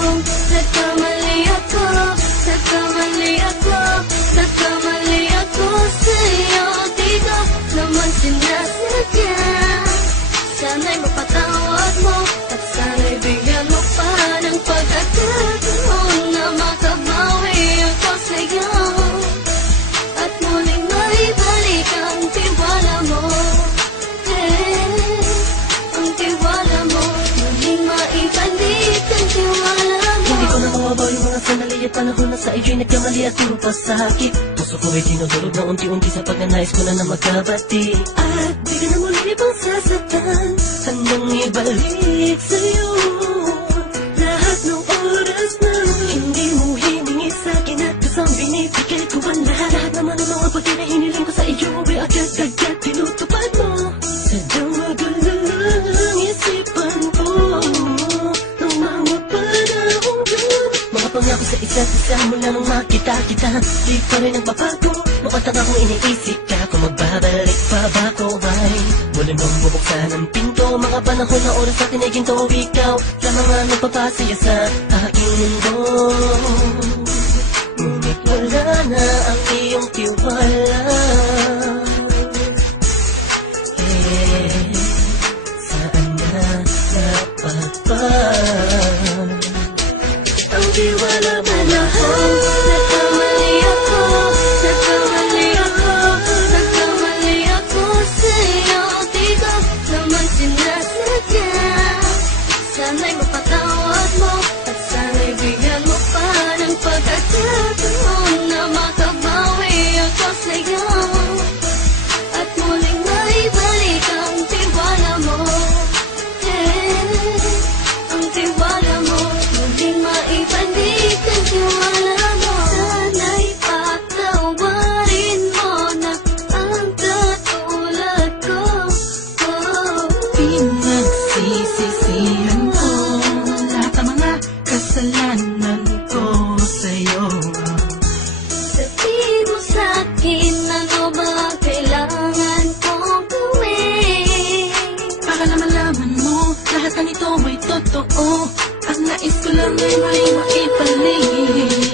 kong nagkamali ako, nagkamali ako, nagkamali ako sa'yo. Di ko naman sinasadya. Sana'y mapatawad mo at sana'y bigyan mo pa ng pagkakataon na makabawi ako sa'yo at muling maibalik ang tiwala mo. Ang tiwala mo, muling maibalik ang tiwala mo. Hindi ko na mawabaw yung mga sandali at panahon na sa iyo'y nagkamali at puro pasakit. Puso ko ay tinudulog na unti-unti sa pagnanais ko na magkabati. At di ka na muli pang sasaktan, handang ibalik sa'yo lahat ng oras na hindi mo hiningi sa'kin at kusang binibigay ko ang lahat. Lahat naman ng mga pagkain na hiniling ko sa iyo ay agad-agad tinutupad mo. Sadyang magulo ang isipan ko ng mga panahon yun. Mga pangako sa isa't isa mula nung makita kita, di pa rin nagbabago. Mapatang akong iniisip ka kung magbabalik pa ba ko ay muli mong bubuksan ang pinto. Mga panahon na oras atin ay ginto, ikaw lamang ang nagpapasaya sa aking mundo. Ngunit wala na ang iyong tiwala. Saan na napagpag ang tiwala mo na Nagkamali ako, nagkamali ako, nagkamali ako sa'yo. Di ko naman sinasadya. Sana'y mapatawad mo at sana'y bigyan mo pa ng pagkakataon na makabawi ako sa'yo at muling maibalik ang tiwala mo. Ang tiwala mo, muling maibalik ang tiwala mo. Sana'y patawarin mo na ang katulad ko. Pinagsisisihan ko lahat ng mga kasalanan ko sa'yo. Sabihin mo sa'kin ano ba kailangan kong gawin Para na malaman mo lahat ng ito ay totoo. Ang nais ko lang ay may makipalik.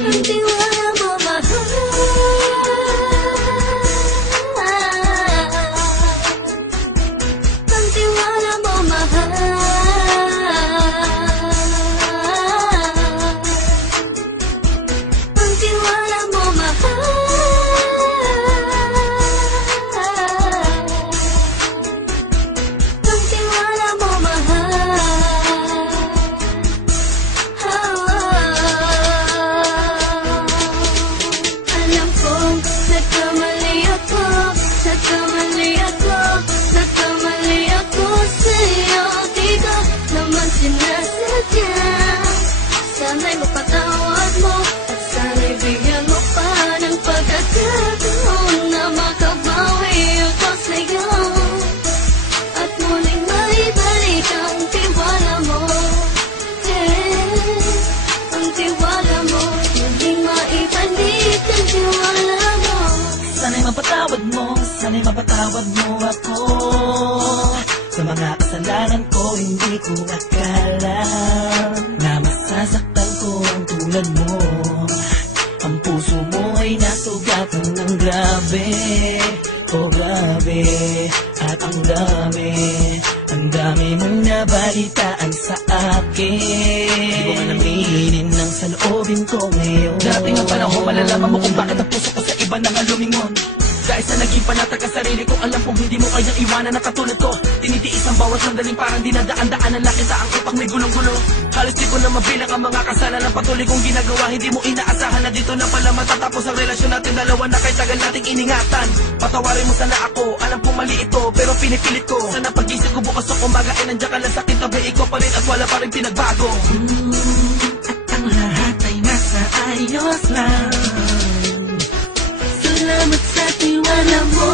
ang tiwala mo, mahal. Ang tiwala mo, mahal. Ang tiwala mo, mahal. Ang tiwala mo, mahal. Alam kong nagkamali ako, nagkamali ako, nagkamali ako sa'yo. Di ko naman sinasadya. Sana'y mapatawad mo at sana'y bigyan mo pa ng pagkakataon na makabawi ako sa'yo at muling maibalik ang tiwala mo. Ang tiwala mo, muling maibalik ang tiwala mo. Sana'y mapatawad mo, sana'y mapatawad mo ako sa mga kasalanan ko. Hindi ko akala na masasaktan ko ang tulad mo. Ang puso mo ay nasugatan ng grabe, oh grabe. At ang dami mong nabalitaan sa akin. Di ko man aminin ng saloobin ko ngayon. Darating ang panahon, malalaman mo kung bakit ang puso ko sa iba nang lumingon. Dahil sa naging panatag ka sarili ko, alam kong hindi mo kayang iwanan na katulad ko. Tinitiis ang bawat sandaling parang dinadaan-daanan lang kita ang upang may gulong-gulo. Halos di ko na mabilang ang mga kasalanan patuloy kong ginagawa. Hindi mo inaasahan na dito na pala matatapos ang relasyon natin dalawa na kahit tagal nating iningatan. Patawarin mo sana ako, alam kong mali ito pero pinipilit ko. Sana pag-isip ko bukas o umaga ay nandiyan ka lang sa akin, tabi ko pa rin at wala pa rin pinagbago. At ang lahat ay nasa ayos lang. Salamat sa tiwala mo.